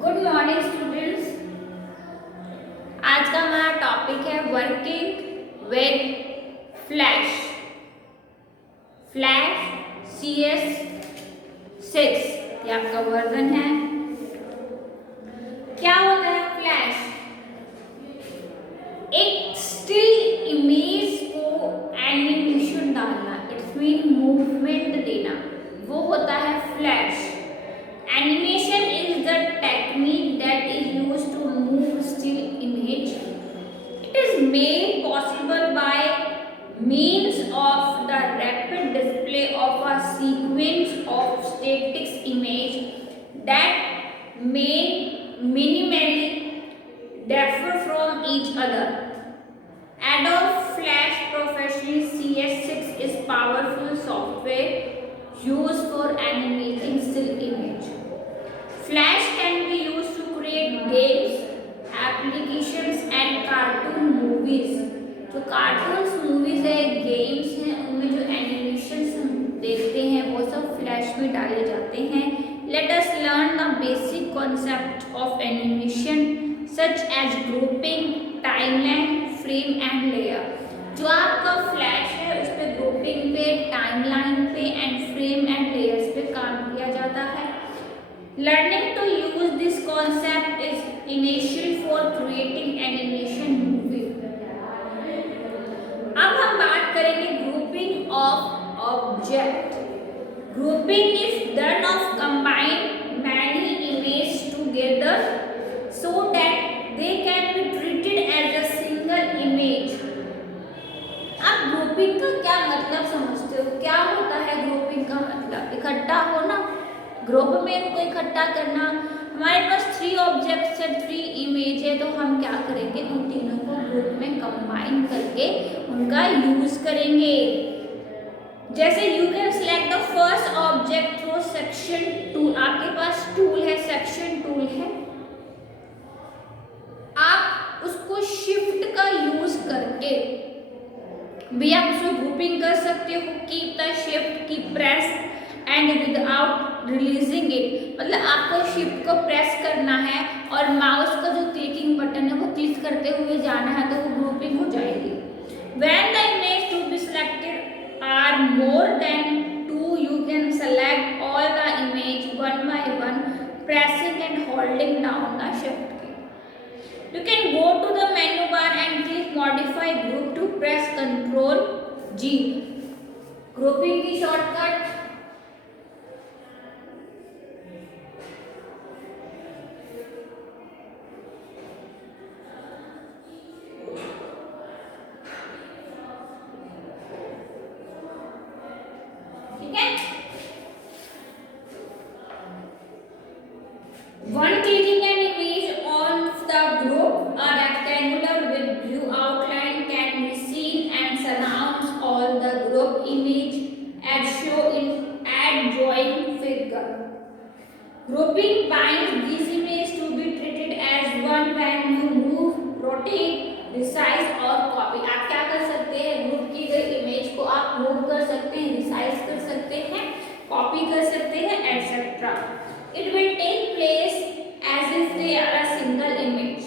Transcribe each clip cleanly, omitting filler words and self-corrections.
Good morning students. आज का हमारा टॉपिक है working with flash. Flash CS6 ये आपका वर्जन है। क्या होता है फ्लैश? एक स्टिल इमेज को एनिमेशन डालना, इट्स मीन मूवमेंट देना, वो होता है flash. Animation is the technique that is used to move still image. It is made possible by means of the rapid display of a sequence of static image that may minimally differ from each other. Adobe Flash Professional CS6 is powerful software used for animating still image. Flash can be used to create games, applications and cartoon movies. जो cartoons movies है, games हैं, उनमें जो animations हम देखते हैं वो सब फ्लैश में डाले जाते हैं। Let us learn the basic concept of animation such as grouping, timeline, frame and layer. जो आपका फ्लैश है उस पर ग्रुपिंग पे, टाइमलाइन पे एंड फ्रेम एंड लेयर्स पे काम किया जाता है। Learning to use this concept is essential for creating animation movie. अब हम बात करेंगे grouping of object. Grouping is done of combine many images together so that they can be treated as a single image. अब grouping का क्या मतलब समझते हो? क्या होता है ग्रुपिंग का मतलब? इकट्ठा होना, ग्रुप में इनको इकट्ठा करना। हमारे पास 3 ऑब्जेक्ट्स है, 3 इमेज है, तो हम क्या करेंगे, उन तीनों को ग्रुप में कंबाइन करके उनका यूज करेंगे। जैसे you can select the first object through section tool. आपके पास टूल है, सेक्शन टूल है, आप उसको शिफ्ट का यूज करके भी आप उसमें ग्रुपिंग कर सकते हो। कीप द शिफ्ट की press and without releasing it, मतलब आपको शिफ्ट को प्रेस करना है और माउस का जो क्लिकिंग बटन है वो क्लिक करते हुए जाना है, तो वो ग्रुपिंग हो जाएगी। When the image to be selected are more than 2 you can select all the image one by one pressing and holding down the shift key. You can go to the menu bar and click modify group to press Ctrl G. Grouping की shortcut. ठीक है, one clicking an image on the group, a rectangular with blue outline can be seen and surrounds all the group image as shown in adjoining figure. Grouping binds these images to be treated as one when you move, rotate, resize और copy. आप क्या कर सकते हैं, group की गई image को आप मूव कर सकते हैं, रिसाइज कर सकते हैं, कॉपी कर सकते हैं, etcetera. It will take place as if they are a single image.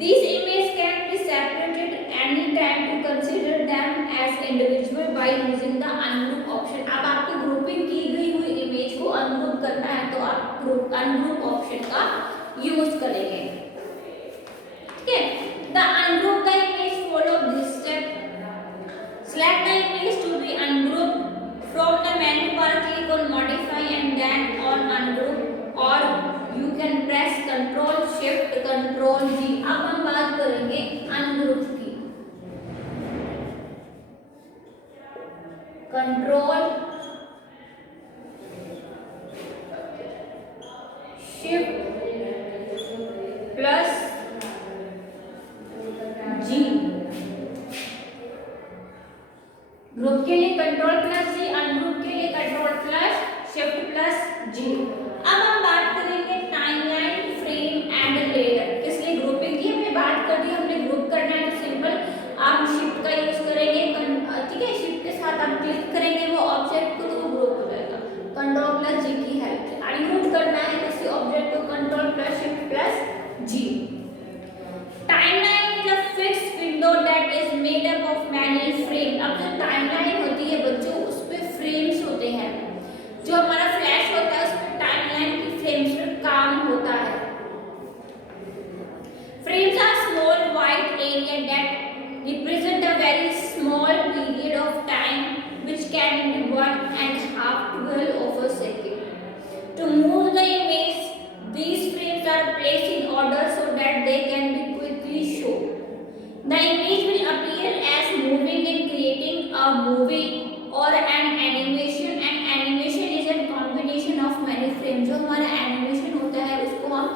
These images can be separated anytime to consider them as individual by using the ungroup option. अब आपको ग्रुपिंग की गई हुई इमेज को ungroup करना है तो आप ग्रुप अनग्रुप ऑप्शन का यूज करेंगे। ठीक है, the ungroup the image follow this step. Select the image to be ungrouped. From the menu bar, click on modify and then on ungroup, or you can press Ctrl Shift Ctrl G. अब हम बात करेंगे ungroup की। Ctrl Shift plus G। Group के लिए control plus जी, ungroup के लिए control plus shift plus जी। अब हम बात करेंगे टाइमलाइन, फ्रेम एंड लेयर। किस लिए ग्रुपिंग की हमने बात कर दी, हमने ग्रुप करना है तो सिंपल आप शिफ्ट का यूज करेंगे। ठीक है, शिफ्ट के साथ आप क्लिक करेंगे वो ऑब्जेक्ट को तो वो ग्रुप हो जाएगा। कंट्रोल प्लस जी की हेल्प से अनग्रुप करना है किसी ऑब्जेक्ट को फ्रेम, जो हमारा एनिमेशन होता है उसको हम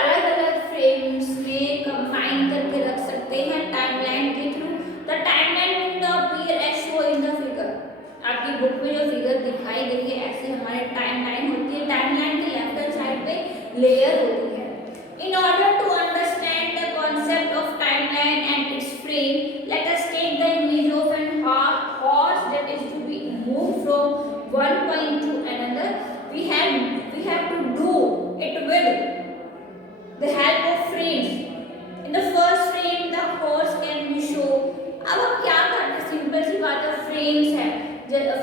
अलग अलग फ्रेम्स में कंबाइन करके रख सकते हैं टाइमलाइन के थ्रू। The timeline will appear as show in the figure. आपकी बुक में जो फिगर दिखाई गई है ऐसे हमारे टाइमलाइन होती है। टाइमलाइन के लेफ्ट हैंड साइड पे लेयर होती है। In order to understand the concept of timeline and its frame, let us take the image of an horse that is to be moved from one point to another. We have to do it with the help of frames. In the first frame, the horse can be shown. अब हम क्या करते हैं, simple सी बात है, frames है।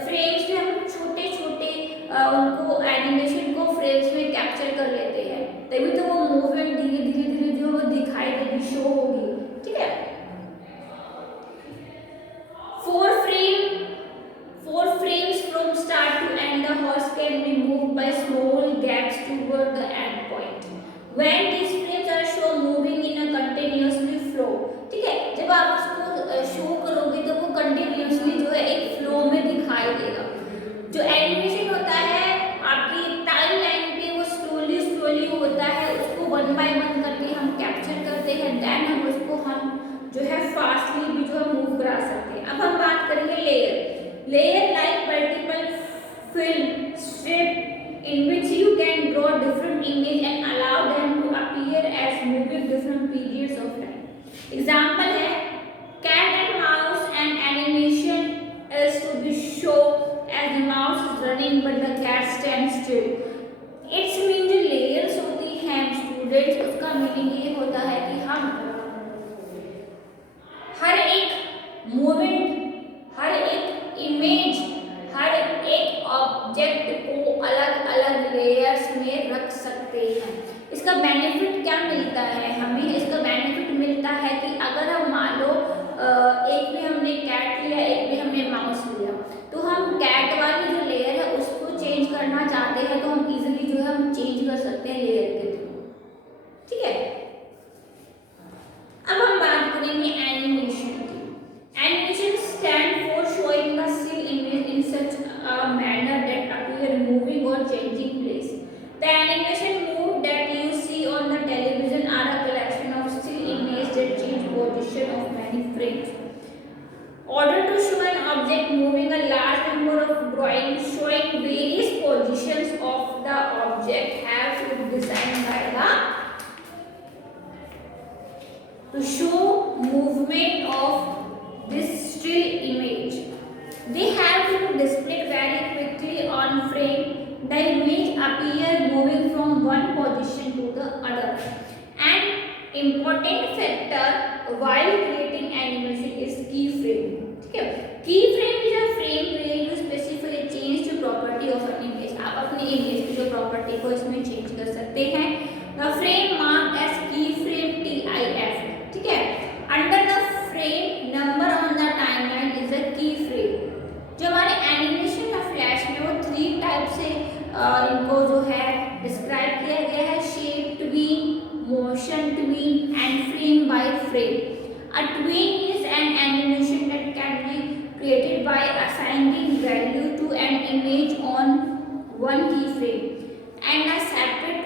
Frames में हम छोटे छोटे उनको एनिमेशन को फ्रेम्स में कैप्चर कर लेते हैं, तभी तो वो मूवमेंट धीरे धीरे धीरे जो वो दिखाई देगी, शो होगी। ठीक है, four frames from start to end, the horse can be moved by small gaps toward the end point. When these frames are shown moving in a continuously flow, ठीक है, जब आप उसको शो करोगे तो वो कंटिन्यूसली जो है एक फ्लो में दिखाई देगा। जो एनिमेशन होता है आपकी टाइमलाइन पे वो स्लोली स्लोली होता है, उसको वन बाय वन करके हम कैप्चर करते हैं, देन हम उसको जो है फास्टली भी जो है मूव करा सकते हैं। अब हम बात करेंगे layer like multiple film strip in which you can draw different image and allow them to appear as moving different periods of time. Example है cat and mouse, and animation is to be shown as the mouse is running but the cat stands still. Its mean जो layers होती हैं students, उसका meaning ये होता है कि हम हर एक मोमेंट, हर एक इमेज, हर एक ऑब्जेक्ट को अलग अलग लेयर्स में रख सकते हैं। इसका बेनिफिट क्या मिलता है हमें? इसका बेनिफिट मिलता है कि अगर हम मान लो एक में हमने कैट लिया, एक में हमने माउस लिया, तो हम कैट वाली जो लेयर है उसको चेंज करना चाहते हैं तो हम इजीली जो है हम चेंज कर सकते हैं लेयर के थ्रू। ठीक है, अब हम बात करेंगे एनिमेशन की। Animation stand for showing the still image in such a manner that appear moving और changing place. The animation move that you see on the television are a collection of still image that change position of many frames. Order to show an object moving, a large number of drawings showing various positions of the object have to be designed by to show movement of this still image. They have to be displayed very quickly on frame. The image appear moving from one position to the other. And important factor while creating animation is keyframe. ठीक है, keyframe is a frame where you specifically change the property of an image. आप अपनी image की जो property को इसमें change कर सकते हैं। The frame marked as keyframe TIF. ठीक है, under the frame number on the timeline is a keyframe. जो हमारे एनिमेशन का फ्लैश में वो 3 टाइप से इनको जो है डिस्क्राइब किया गया है, shape, tween, motion tween and frame by frame. A tween is an animation that can be created by assigning value to an image on one keyframe and a separate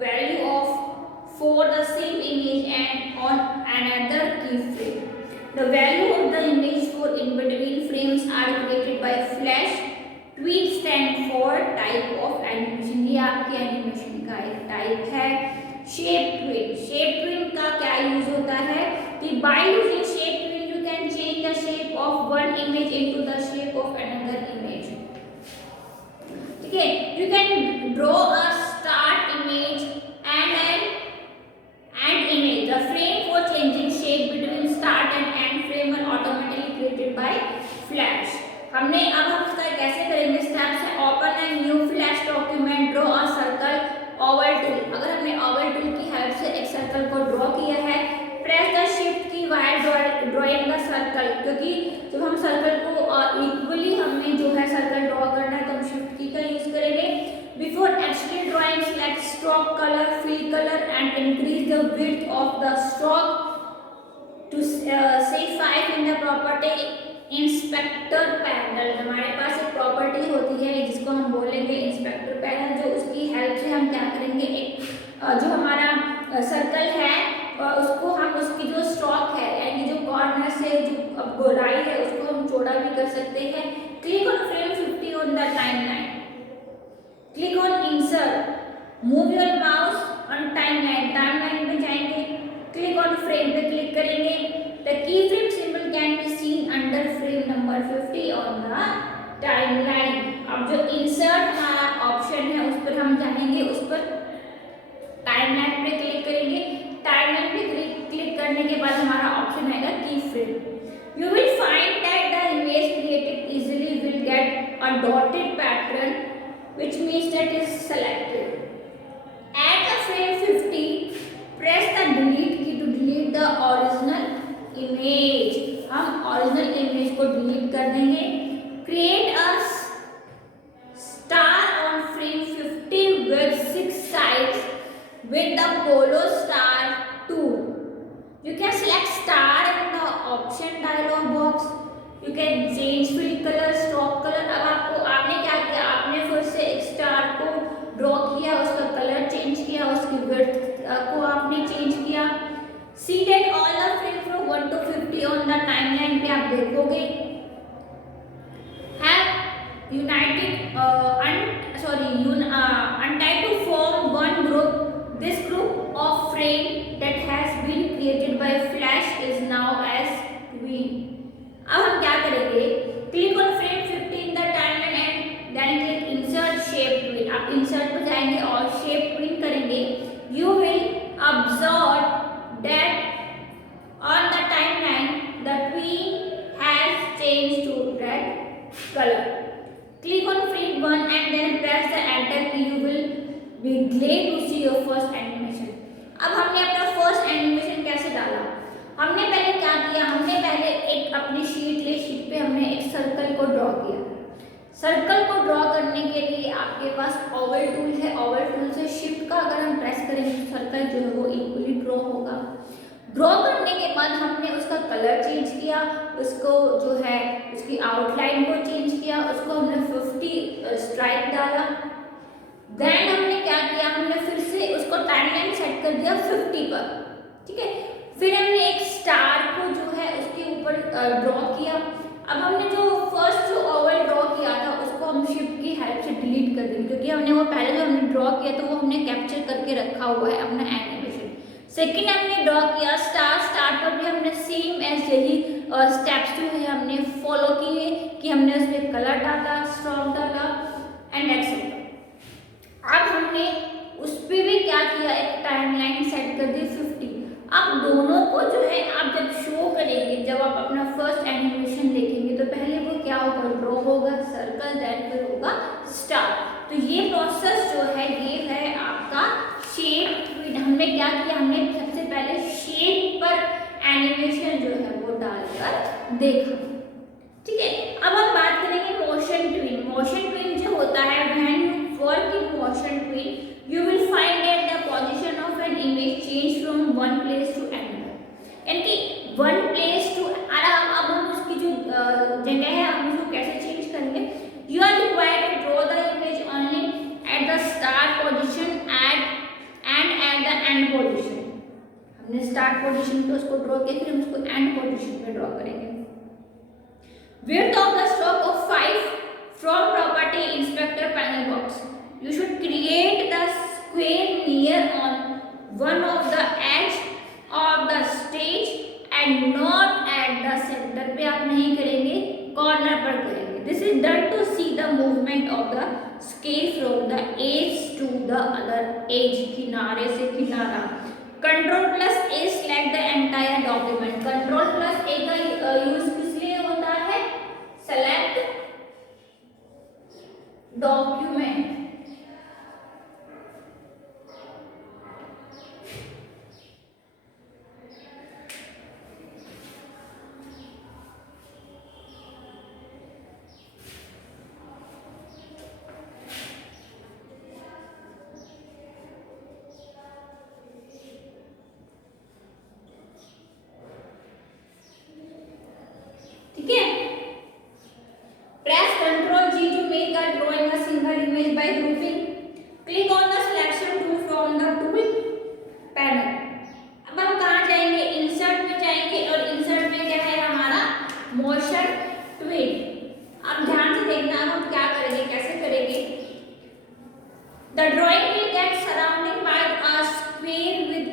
value of for the same image and on another keyframe. The value of the image for in between frames are created by flash. Tween stand for type of animation. ये आपकी animation का एक type है। Shape twin का क्या use होता है कि by using shape tween you can change the shape of one image into the shape of another image. ठीक है, you can draw a start image and an image. The frame for changing shape between start and end frame are automatically created by Flash. हमने अब हम इसका कैसे करेंगे steps है। Open a new Flash document, draw a circle, oval tool. अगर हमने Oval tool की हेल्प से एक सर्कल को ड्रॉ किया है, प्रेस द शिफ्ट की वाइल ड्रॉइंग द सर्कल, क्योंकि जब हम सर्कल को इक्वली हमें जो है सर्कल ड्रॉ करना है तो हम शिफ्ट की का यूज करेंगे। Before actually drawing select stroke colour, fill colour and increase the width of the stroke to say 5 in the property inspector panel. हमारे पास एक प्रॉपर्टी होती है जिसको हम बोलेंगे इंस्पेक्टर पैनल, जो उसकी गोलाई है उसको हम चौड़ा भी कर सकते हैं। Click on frame 50 on the timeline, click on insert, move your mouse on timeline, timeline में जाएंगे, क्लिक ऑन फ्रेम पे क्लिक करेंगे। The key frame symbol can be seen under frame number 50 on the timeline. अब जो insert हमारा option है उस पर हम जाएंगे, उस पर टाइमलाइन पे क्लिक करेंगे। टाइमलाइन पे क्लिक करने के बाद हमारा ऑप्शन आएगा की frame. You will find that the image created easily will get a dotted pattern which means that is selected. At the frame 50, press the delete key to delete the original image. हम original image को delete कर देंगे। Create a star on frame 50 with 6 sides with the polo star tool. You can select star in the option dialog box. You can change fill color, stroke color. अब आपने क्या किया, आपने फिर से एक स्टार को ड्रॉ किया, उसका कलर चेंज किया, उसकी विड्थ को आपने चेंज किया। Seeded all the frame from 1 to 50 on the timeline पे आप देखोगे have United untied to form one group. This group of frame that has been created by Flash is now as green. अब हम क्या करेंगे, click on frame 50 in the timeline and then click insert shape tween. आप insert पर जाएंगे और shape tween करेंगे। You will observe that on the timeline the tween has changed to red colour. Click on frame 1 and then press the enter key. You will be glad to see your first animation. अब हमने अपना first animation कैसे डाला, हमने पहले क्या किया, हमने पहले एक अपनी शीट पे हमने एक सर्कल को ड्रॉ किया। सर्कल को ड्रॉ करने के लिए आपके पास ओवल टूल है, ओवल टूल से शिफ्ट का अगर हम प्रेस करेंगे तो सर्कल जो है वो इक्वली ड्रॉ होगा। ड्रॉ करने के बाद हमने उसका कलर चेंज किया, उसको जो है उसकी आउटलाइन को चेंज किया, उसको हमने 50 स्ट्राइक डाला। देन हमने क्या किया, हमने फिर से उसको टाइमलाइन सेट कर दिया 50 पर, ठीक है। फिर हमने एक स्टार को जो है उसके ऊपर ड्रॉ किया। अब हमने जो फर्स्ट जो ओवल ड्रॉ किया था उसको हम शिफ्ट की हेल्प से डिलीट कर देंगे, क्योंकि हमने वो पहले जो हमने ड्रॉ किया था वो हमने कैप्चर करके रखा हुआ है अपना एनिमेशन। सेकेंड हमने ड्रॉ किया स्टार, स्टार पर भी हमने सेम एज यही स्टेप्स जो है हमने फॉलो किए कि हमने उसमें कलर डाला, स्ट्रोक डाला एंड एक्सेट्रा। अब हमने उस पर भी क्या किया, एक टाइमलाइन सेट कर दी 50। अब दोनों को जो है आप जब शो करेंगे, जब आप अपना फर्स्ट एनिमेशन देखेंगे तो पहले वो क्या होगा, ड्रॉ होगा सर्कल, देन फिर होगा स्टार। तो ये प्रोसेस जो है ये है आपका शेप ट्विन। हमने क्या किया, हमने सबसे पहले शेप पर एनिमेशन जो है वो डालकर देखा, ठीक है। अब हम बात करेंगे मोशन ट्विन। मोशन ट्विन जो होता है, when you work in motion twin you will find that the position of an image change from one place to another, यानी कि one place to अब हम उसकी जो जगह है हम उसको कैसे चेंज करेंगे। You are required to draw the image only at the start position and at the end position। हमने स्टार्ट पोजीशन पे उसको ड्रॉ किया, फिर हम उसको एंड पोजीशन पे ड्रॉ करेंगे। Width of the stroke of 5 from property inspector panel box। You should create the square near on one of the edge of the stage and not at the center पे आप नहीं करेंगे, corner पर करेंगे। This is done to see the movement of the scale from the edge to the other edge, किनारे से किनारा। Ctrl+A select the entire document। Ctrl+A का यूज किस लिए होता है, select document। ठीक है, press Ctrl+G to make a drawing a single image by drawing will get surrounded by a square with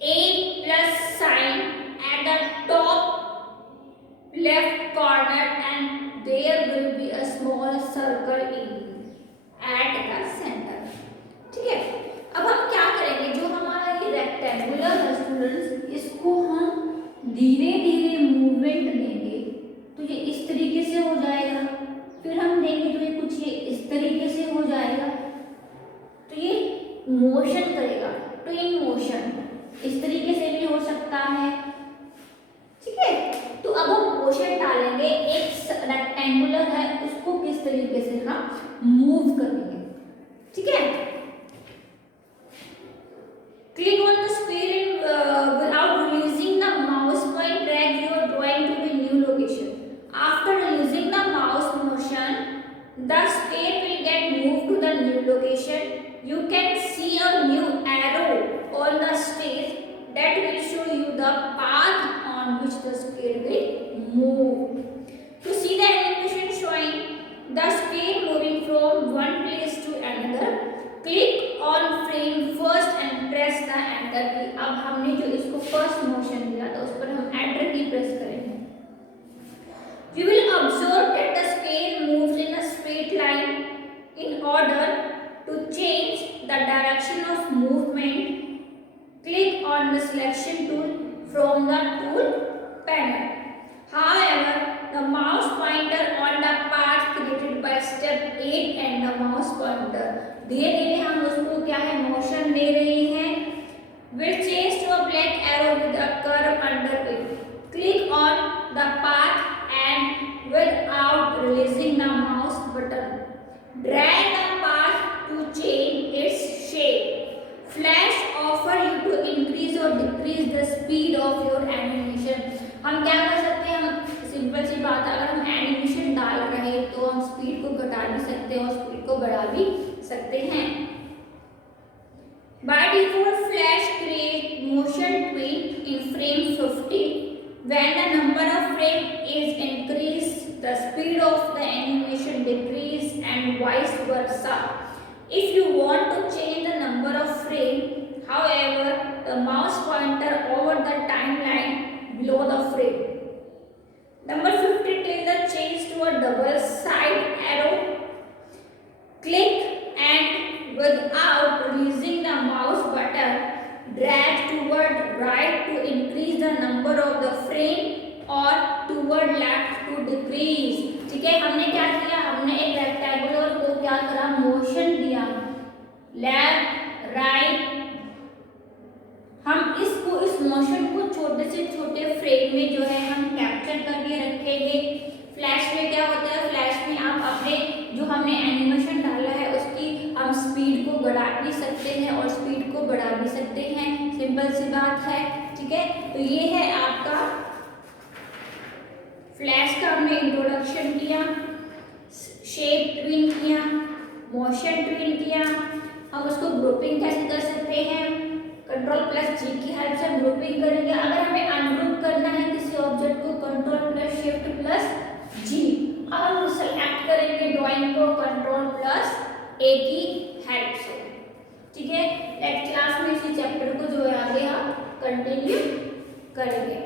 a plus sign at the top left corner and there will be a small circle in at the center. ठीक है, अब हम क्या करेंगे, जो हमारा ये rectangular है स्टूडेंट्स, इसको हम धीरे धीरे मूवमेंट देंगे तो ये इस तरीके से हो जाएगा, फिर हम देंगे तो ये कुछ ये इस तरीके से हो जाएगा, तो ये मोशन करेगा, तो ये मोशन इस तरीके से भी हो सकता है। ठीक है, तो अब हम मोशन डालेंगे, एक रेक्टेंगुलर है उसको किस तरीके से हम मूव करेंगे। ठीक है, click on the square without releasing the mouse point, drag your drawing to the new location. After releasing the mouse motion, the square will get moved to the new location. You can see a new arrow on the stage that will show you the path on which the square will move. To see the animation showing the square moving from one place to another, click on frame first and press the enter key. अब हमने जो इसको first motion दिया था उस पर हम enter की प्रेस करेंगे। You will observe that the square moves in a straight line. In order to change the direction of movement, click on the selection tool from the tool panel. However, the mouse pointer on the path created by step 8 and the mouse pointer धीरे धीरे हम उसको क्या है motion दे रहे हैं, will change to a black arrow with a curve under it. Click on the path and without releasing the mouse button, drag the path to change its shape. Flash offer you to increase or decrease the speed of your animation. हम क्या कर सकते हैं, हम simple सी बात है, अगर हम एनिमेशन डाल रहे हैं तो हम स्पीड को घटा भी सकते हैं और स्पीड को बढ़ा भी सकते हैं। By default, Flash create motion tween in frame 50. When the number of frame is increased, the speed of the animation decrease and vice versa. If you want to change the number of frame, however, the mouse pointer over the timeline below the frame. Number 50 tells the change to a double side arrow. Click and without releasing the mouse button, drag toward right to increase the number of the frame or toward left to decrease. ठीक है, हमने क्या किया, हमने एक rectangular को क्या करा, मोशन दिया, लेफ्ट राइट। हम इसको इस मोशन को छोटे से छोटे फ्रेम में जो है हम कैप्चर करके रखेंगे। फ्लैश में क्या होता है, फ्लैश में आप अपने जो हमने एनिमेशन डाला है उसकी हम स्पीड को बढ़ा भी सकते हैं और स्पीड को बढ़ा भी सकते हैं, सिंपल सी बात है। ठीक है, तो ये है आपका फ्लैश का हमने इंट्रोडक्शन किया, शेप ट्विन किया, मोशन ट्विन किया। हम उसको ग्रुपिंग कैसे कर सकते हैं, कंट्रोल प्लस जी की हेल्प से ग्रुपिंग करेंगे। अगर हमें अनग्रुप करना है किसी ऑब्जेक्ट को, कंट्रोल प्लस शिफ्ट प्लस जी। अब हम सेलेक्ट करेंगे ड्राइंग को कंट्रोल प्लस ए की हेल्प से। ठीक है, नेक्स्ट क्लास में इसी चैप्टर को जो है आगे हम कंटिन्यू करेंगे।